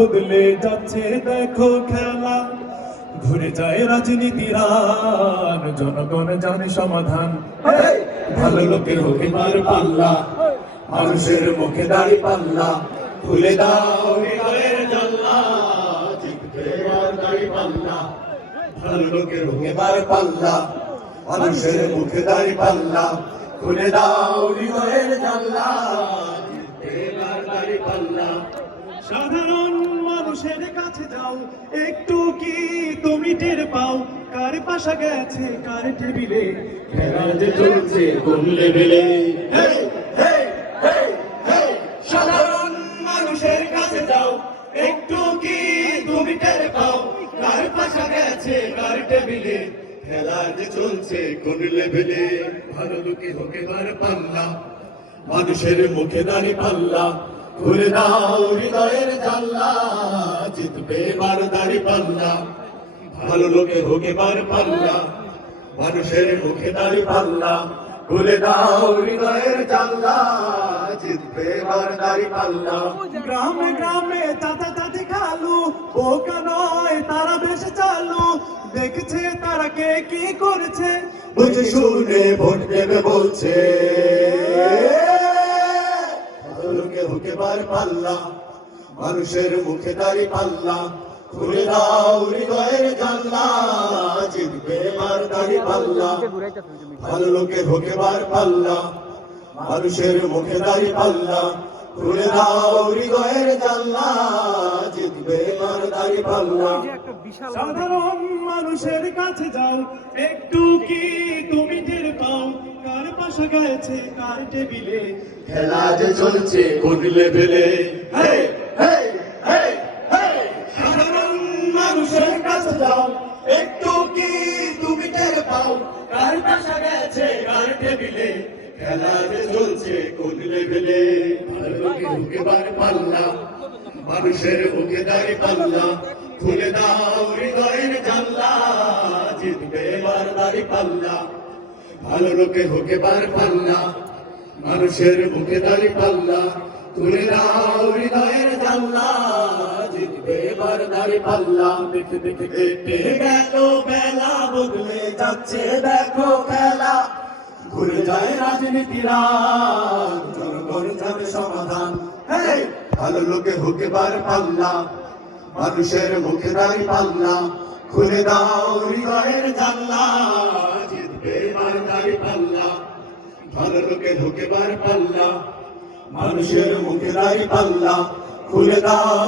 বদলে যাচ্ছে দেখো খেলা, ঘুরে যায় রাজনীতির আর জনগণ জানে সমাধান। ভালো লোকের হোক এবার পাল্লা, মানুষের মুখে দাড়ি পাল্লা, খুলে দাও হৃদয়ের জানলা, জিতবে এবার দাড়ি পাল্লা। ভালো লোকের হোক এবার পাল্লা, মানুষের মুখে দাড়ি পাল্লা, খুলে দাও হৃদয়ের জানলা, জিতবে এবার দাড়ি পাল্লা। সাধারণ মানুষের কাছে যাও, একটু কি তুমি টের পাও, কার পাশা গেছে কার টেবিলে, খেলা যে চলছে কোন লেভেলে। সাধারণ মানুষের কাছে যাও, একটু কি তুমি টের পাও, কার পাশা গেছে কার টেবিলে, খেলা যে চলছে কোন লেভেলে। ভালো লোকে হোক এবার পাল্লা, মানুষের মুখে দাঁড়ি পাল্লা, খুলে দাও হৃদয়ের জানলা, জিতবে এবার দাড়ি পাল্লা। ভালো লোকে হোক এবার পাল্লা, মানুষের মুখে দাড়ি পাল্লা, খুলে দাও হৃদয়ের জানলা, জিতবে এবার দাড়ি পাল্লা। গ্রামে গ্রামে চাচা চাচি খালু, বোকা নয় তারা বেশ চালু, দেখছে তারা কে কি করছে, বুঝে শুনে ভোট দেবে বলছে। লোকে হোক এবার পাল্লা, মানুষের মুখে দাড়ি পাল্লা, খুলে দাও হৃদয়ের জানলা, জিতবে এবার দাড়ি পাল্লা। ভালো লোকে হোক এবার পাল্লা, মানুষের মুখে দাড়ি পাল্লা, খুলে দাও হৃদয়ের জানলা, জিতবে এবার দাড়ি পাল্লা। সাধারণ মানুষের কাছে যাও, একটু কি তুমি টের পাও, কার পাশা গেছে কার টেবিলে, খেলা যে চলছে কোন লেভেলে। সাধারণ মানুষের কাছে যাও, একটু কি তুমি টের পাও, কার পাশা গেছে কার টেবিলে, খেলা যে চলছে কোন লেভেলে। ভালো লোকে হোক এবার পাল্লা, মানুষের মুখে দাড়ি পাল্লা, খুলে দাও হৃদয়ের জানলা, জিতবে এবার দাড়ি পাল্লা। ভালো লোকে হোক এবার পাল্লা, মানুষের মুখে দাড়ি পাল্লা, খুলে দাও হৃদয়ের জানলা, জিতবে এবার দাড়ি পাল্লা। দেখতে দেখতে কেটে গেল বেলা, বদলে যাচ্ছে দেখো খেলা, ঘুরে যায় রাজনীতির আর জনগণ জানে সমাধান। ভালো লোকে হোক এবার পাল্লা, মানুষের মুখে দাড়ি পাল্লা, খুলে দাও হৃদয়ের জানলা, জিতবে এবার দাড়ি পাল্লা। ভালো লোকে হোক এবার পাল্লা, মানুষের মুখে দাড়ি পাল্লা, খুলে দাও।